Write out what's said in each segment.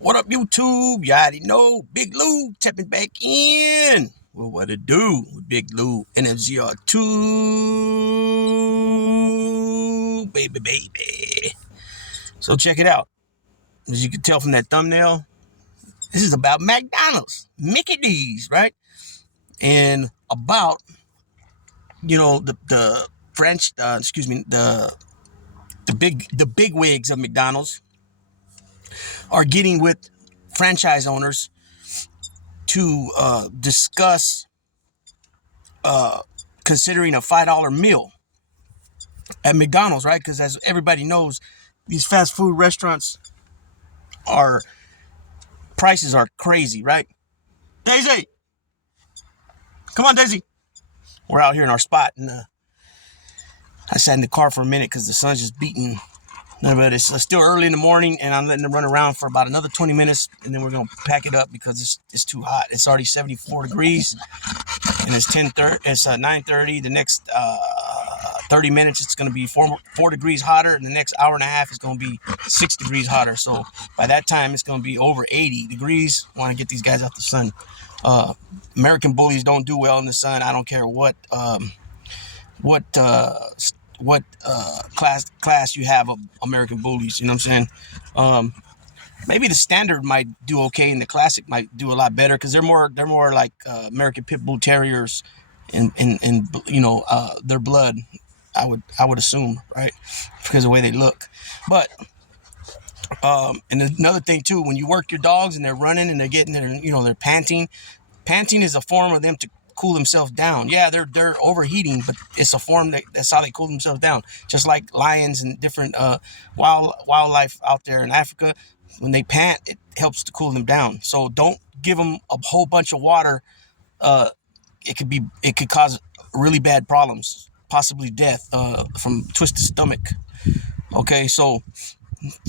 What up, YouTube? You already know. Big Lou tapping back in. Well, what it do with Big Lou NFZR2, baby. So check it out. As you can tell from that thumbnail, this is about McDonald's, Mickey D's, right? And about, the French, the big wigs of McDonald's are getting with franchise owners to discuss considering a $5 meal at McDonald's, right? Because as everybody knows, these fast food restaurants prices are crazy, right? Daisy, come on, Daisy. We're out here in our spot, and I sat in the car for a minute because the sun's just beating. But it's still early in the morning, and I'm letting them run around for about another 20 minutes, and then we're gonna pack it up because it's too hot. It's already 74 degrees, and it's 10:30. It's 9:30. The next 30 minutes, it's gonna be 4 degrees hotter, and the next hour and a half is gonna be 6 degrees hotter. So by that time, it's gonna be over 80 degrees. I want to get these guys out the sun. American bullies don't do well in the sun. I don't care what class you have of American bullies. You know what I'm saying? Maybe the standard might do okay, and the classic might do a lot better because they're more like American pit bull terriers, and their blood. I would assume, right, because of the way they look. But and another thing too, when you work your dogs and they're running and they're getting they're panting. Panting is a form of them to cool themselves down. Yeah, they're overheating, but it's a form that's how they cool themselves down. Just like lions and different wildlife out there in Africa, when they pant, it helps to cool them down. So don't give them a whole bunch of water. It could cause really bad problems, possibly death from twisted stomach. Okay, so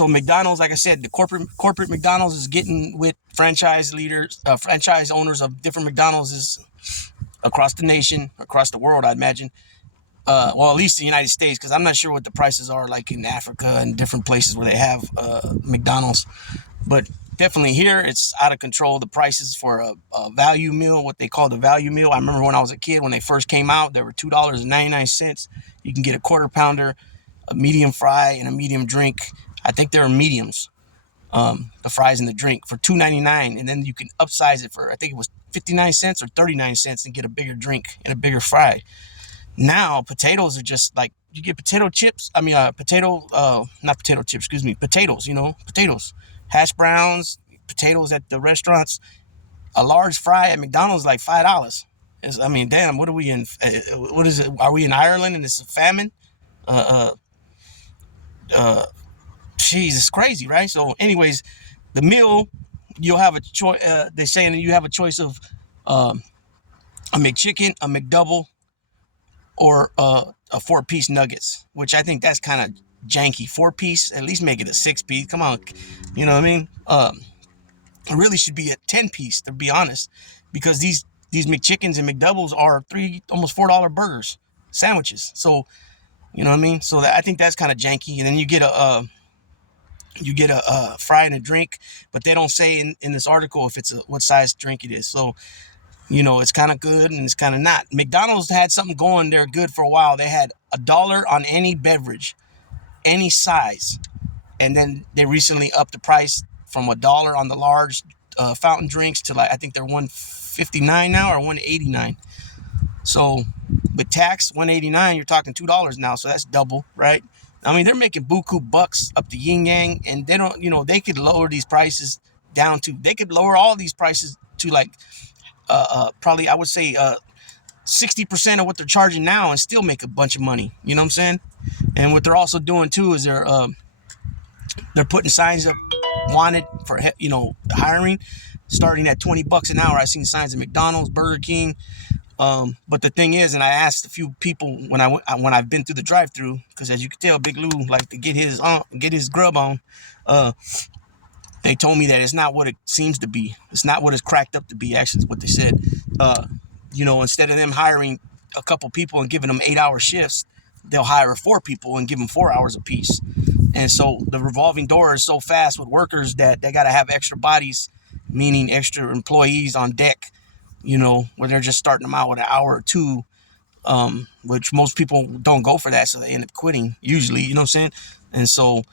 McDonald's, like I said, the corporate McDonald's is getting with franchise owners of different McDonald's across the nation, across the world, I'd imagine. Well, at least the United States, because I'm not sure what the prices are like in Africa and different places where they have McDonald's. But definitely here, it's out of control. The prices for a value meal, what they call the value meal. I remember when I was a kid, when they first came out, they were $2.99. You can get a quarter pounder, a medium fry, and a medium drink. I think they're mediums, the fries and the drink, for $2.99, and then you can upsize it for, I think it was 59 cents or 39 cents, and get a bigger drink and a bigger fry. Now potatoes are just like, you get potato chips. I mean, not potato chips. Excuse me, potatoes. Potatoes, hash browns, potatoes at the restaurants. A large fry at McDonald's is like $5. I mean, damn. What are we in? What is it? Are we in Ireland and it's a famine? Jeez, it's crazy, right? So anyways, the meal, you'll have a choice. They're saying that you have a choice of a McChicken, a McDouble, or a 4-piece nuggets, which I think that's kind of janky. 4-piece, at least make it a 6-piece. Come on, you know what I mean? It really should be a 10-piece, to be honest, because these McChickens and McDoubles are almost $4 burgers, sandwiches. So you know what I mean? So I think that's kind of janky. And then you get a fry and a drink, but they don't say in this article if it's what size drink it is. So, it's kind of good and it's kind of not. McDonald's had something going there good for a while. They had $1 on any beverage, any size. And then they recently upped the price from $1 on the large fountain drinks to, like, I think they're $1.59 now or $1.89. So with tax, $1.89, you're talking $2 now. So that's double, right? I mean, they're making buku bucks up the yin yang, and they don't, they could lower these prices down to, they could lower all these prices to like, probably, I would say, 60% of what they're charging now and still make a bunch of money. You know what I'm saying? And what they're also doing too is they're putting signs up, wanted for, hiring, starting at $20 an hour. I've seen signs at McDonald's, Burger King. But the thing is, and I asked a few people when I've been through the drive-through, because as you can tell, Big Lou like to get his grub on. They told me that it's not what it seems to be. It's not what it's cracked up to be. Actually, is what they said. Instead of them hiring a couple people and giving them 8-hour shifts, they'll hire 4 people and give them 4 hours apiece. And so the revolving door is so fast with workers that they got to have extra bodies, meaning extra employees on deck, where they're just starting them out with an hour or two, which most people don't go for that. So they end up quitting usually, you know what I'm saying? And so,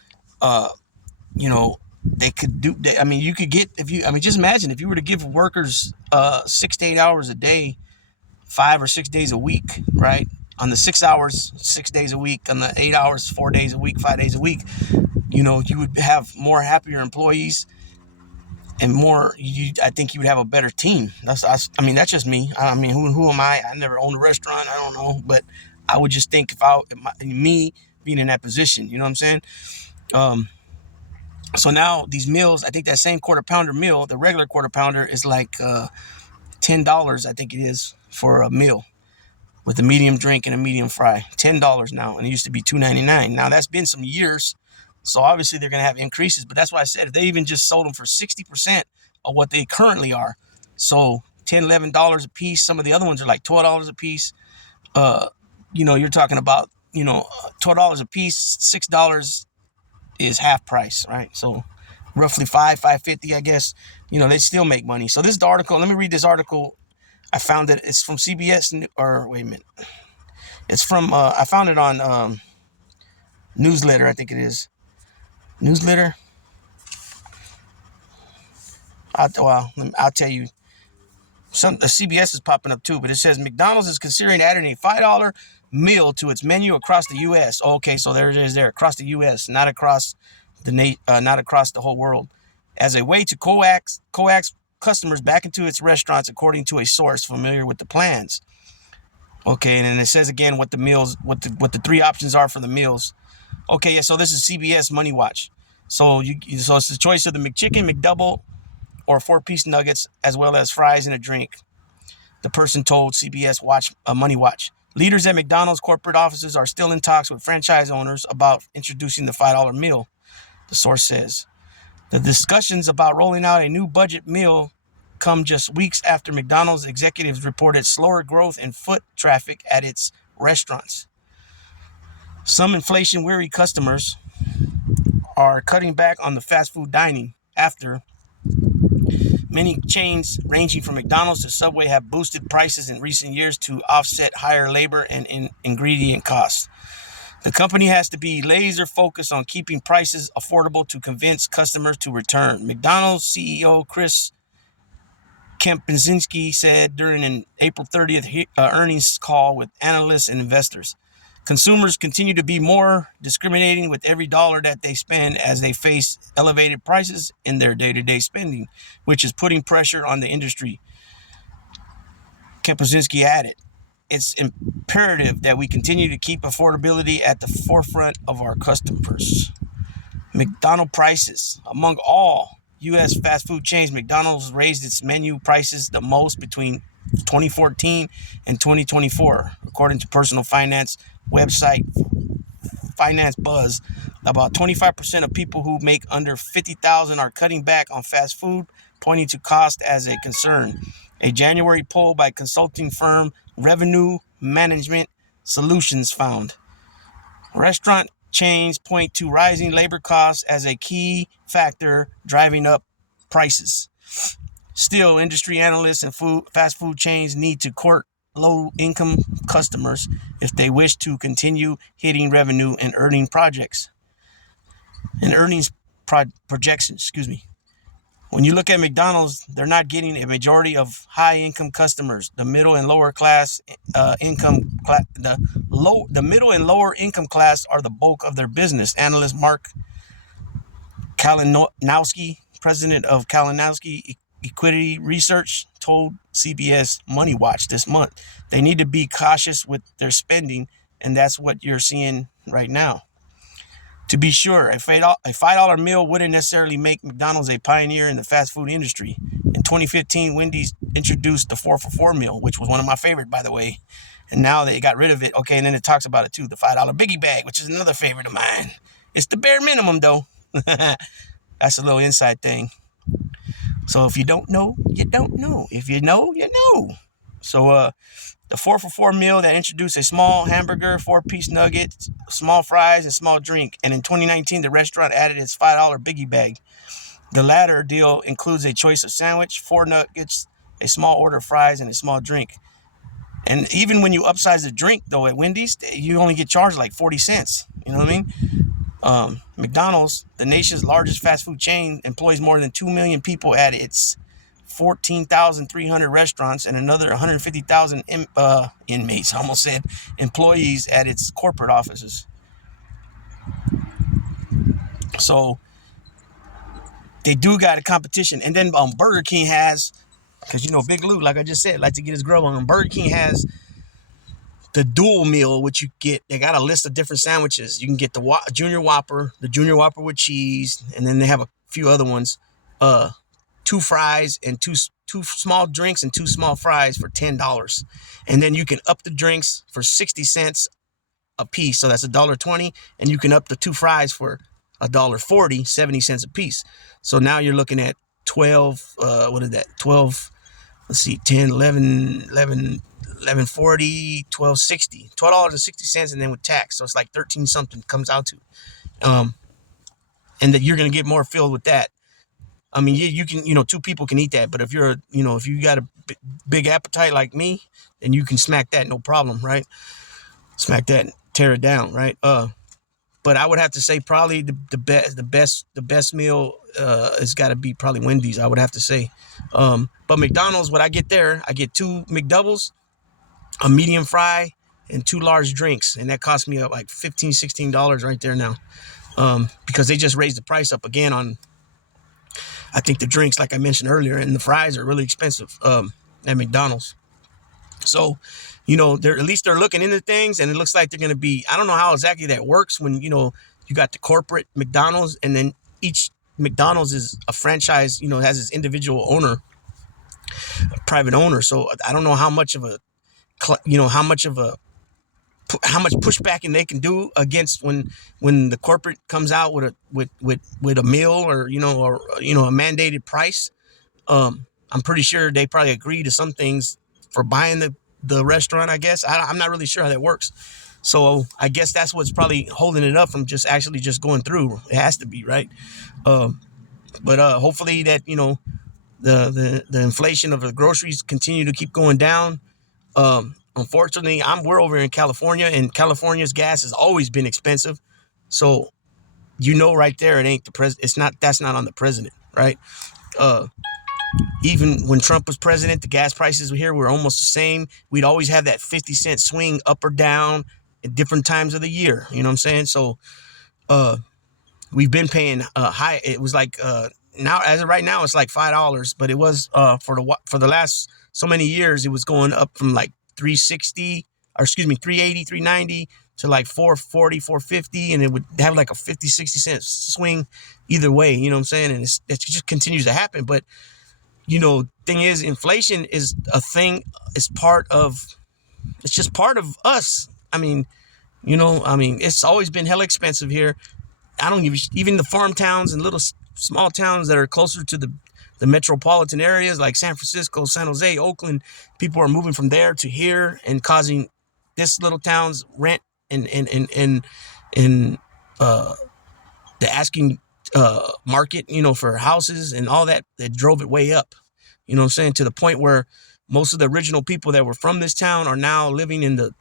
uh, they could do, you could get, just imagine if you were to give workers 6 to 8 hours a day, 5 or 6 days a week, right? On the 6 hours, 6 days a week, on the 8 hours, 4 days a week, 5 days a week, you would have more happier employees and more. I think you would have a better team. That's just me. Who am I? I never owned a restaurant. I don't know, but I would just think me being in that position, you know what I'm saying? So now these meals, I think that same quarter pounder meal, the regular quarter pounder is like $10, I think it is, for a meal with a medium drink and a medium fry. $10 now, and it used to be $2.99. Now that's been some years, so obviously they're going to have increases. But that's why I said if they even just sold them for 60% of what they currently are, so $10, $11 a piece. Some of the other ones are like $12 a piece. You're talking about $12 a piece. $6 is half price, right? So roughly $5.50, I guess. They still make money. So this is the article. Let me read this article. I found it. It's from CBS, or wait a minute. It's from, I found it on Newsletter, I think it is. Newsletter? I'll tell you. The CBS is popping up too, but it says McDonald's is considering adding a $5 meal to its menu across the U.S. Okay, so there it is there, across the U.S., not across the whole world, as a way to coax customers back into its restaurants, according to a source familiar with the plans. Okay, and then it says again what the three options are for the meals. Okay, yeah, so this is CBS Money Watch. So it's the choice of the McChicken, McDouble, or 4-piece nuggets, as well as fries and a drink. The person told CBS Money Watch. Leaders at McDonald's corporate offices are still in talks with franchise owners about introducing the $5 meal, the source says. The discussions about rolling out a new budget meal come just weeks after McDonald's executives reported slower growth in foot traffic at its restaurants. Some inflation-weary customers are cutting back on the fast food dining after many chains ranging from McDonald's to Subway have boosted prices in recent years to offset higher labor and ingredient costs. The company has to be laser focused on keeping prices affordable to convince customers to return. McDonald's CEO Chris Kempczynski said during an April 30th earnings call with analysts and investors. Consumers continue to be more discriminating with every dollar that they spend as they face elevated prices in their day-to-day spending, which is putting pressure on the industry. Kempczynski added, it's imperative that we continue to keep affordability at the forefront of our customers. McDonald's prices. Among all U.S. fast food chains, McDonald's raised its menu prices the most between 2014 and 2024, according to personal finance website Finance Buzz. About 25% of people who make under $50,000 are cutting back on fast food, pointing to cost as a concern. A January poll by consulting firm Revenue Management Solutions found restaurant chains point to rising labor costs as a key factor driving up prices. Still, industry analysts and fast food chains need to court low-income customers if they wish to continue hitting revenue and earnings projections. When you look at McDonald's, they're not getting a majority of high-income customers. The middle and lower income class are the bulk of their business. Analyst Mark Kalinowski, president of Kalinowski Equity Research, told CBS Money Watch this month. They need to be cautious with their spending, and that's what you're seeing right now. To be sure, a $5 meal wouldn't necessarily make McDonald's a pioneer in the fast food industry. In 2015, Wendy's introduced the 4-for-4 meal, which was one of my favorite, by the way. And now they got rid of it. Okay, and then it talks about it too, the $5 biggie bag, which is another favorite of mine. It's the bare minimum, though. That's a little inside thing. So if you don't know, you don't know. If you know, you know. So the 4 for $4 meal that introduced a small hamburger, 4-piece nuggets, small fries, and small drink. And in 2019, the restaurant added its $5 biggie bag. The latter deal includes a choice of sandwich, 4 nuggets, a small order of fries, and a small drink. And even when you upsize the drink, though, at Wendy's, you only get charged like 40 cents. You know what I mean? McDonald's, the nation's largest fast food chain, employs more than 2 million people at its 14,300 restaurants and another 150,000 inmates, I almost said employees, at its corporate offices. So they do got a competition. And then Burger King has, because, Big Lou, like I just said, like to get his grub on. Burger King has the dual meal, which you get. They got a list of different sandwiches. You can get the Junior Whopper, the Junior Whopper with cheese, and then they have a few other ones. 2 fries and two small drinks and 2 small fries for $10. And then you can up the drinks for 60 cents a piece. So that's $1.20. And you can up the 2 fries for $1.40, 70 cents a piece. So now you're looking at 12, what is that? 12, let's see, 10, 11, 11.40, 12.60, $12.60, and then with tax. So it's like 13 something comes out to. And that you're going to get more filled with that. I mean, you can, 2 people can eat that, but if you're, if you got a big appetite like me, then you can smack that, no problem, right? Smack that, and tear it down, right? But I would have to say probably the best meal has got to be probably Wendy's. I would have to say, but McDonald's, what I get there, I get 2 McDoubles, a medium fry, and 2 large drinks, and that cost me like $15, $16 right there now, because they just raised the price up again on. I think the drinks, like I mentioned earlier, and the fries are really expensive at McDonald's. So, they're looking into things, and it looks like they're going to be. I don't know how exactly that works when you got the corporate McDonald's, and then each McDonald's is a franchise. Has its individual owner, private owner. So I don't know how much of a, how much pushbacking they can do against when the corporate comes out with a meal or a mandated price. I'm pretty sure they probably agree to some things for buying the restaurant, I guess. I'm not really sure how that works. So I guess that's what's probably holding it up from just going through. It has to be, right? But hopefully that, the inflation of the groceries continue to keep going down. Unfortunately, we're over in California, and California's gas has always been expensive. So, right there, it ain't the president. That's not on the president, right? Even when Trump was president, the gas prices here were almost the same. We'd always have that 50-cent swing up or down at different times of the year. You know what I'm saying? So, we've been paying high. It was like now, as of right now, it's like $5, but it was for the last so many years, it was going up from like 380, 390 to like 440, 450, and it would have like a 50, 60 cent swing either way, you know what I'm saying? And it just continues to happen. But, thing is, inflation is a thing, it's just part of us. I mean, it's always been hella expensive here. I don't even the farm towns and little small towns that are closer to the metropolitan areas like San Francisco, San Jose, Oakland, people are moving from there to here and causing this little town's rent and the asking market, for houses and all that drove it way up. You know what I'm saying? To the point where most of the original people that were from this town are now living in the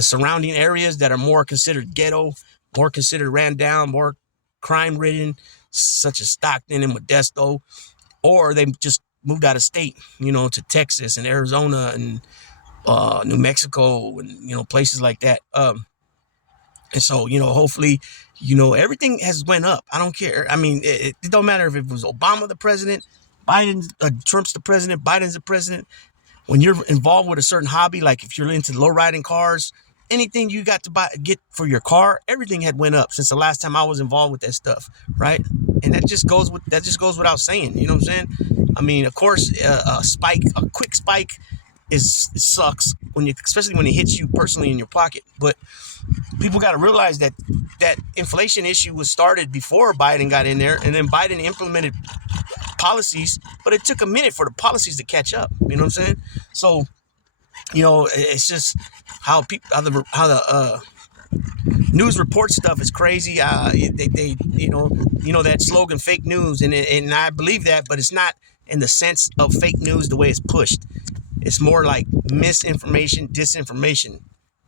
surrounding areas that are more considered ghetto, more considered ran down, more crime ridden, such as Stockton and Modesto. Or they just moved out of state, to Texas and Arizona and New Mexico and, places like that. And so, hopefully, everything has went up. I don't care. I mean, it don't matter if it was Obama the president, Trump's the president, Biden's the president. When you're involved with a certain hobby, like if you're into low riding cars, anything you got to get for your car, everything had went up since the last time I was involved with that stuff, right? And that just goes without saying. You know what I'm saying? I mean, of course, a quick spike it sucks especially when it hits you personally in your pocket. But people got to realize that inflation issue was started before Biden got in there, and then Biden implemented policies, but it took a minute for the policies to catch up. You know what I'm saying? So You know, it's just how people, how the news report stuff is crazy. They you know that slogan, fake news, and I believe that, but it's not in the sense of fake news the way it's pushed. It's more like misinformation, disinformation.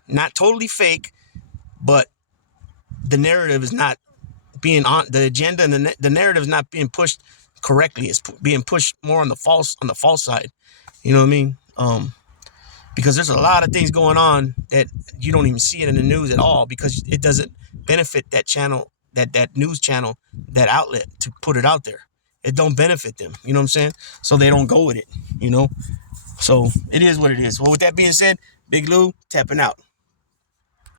Not totally fake, but the narrative is not being on the agenda, and the narrative is not being pushed correctly. It's being pushed more on the false side. You know what I mean? Because there's a lot of things going on that you don't even see it in the news at all, because it doesn't benefit that channel, that news channel, that outlet to put it out there. It don't benefit them. You know what I'm saying? So they don't go with it. You know. So it is what it is. Well, with that being said, Big Lou tapping out.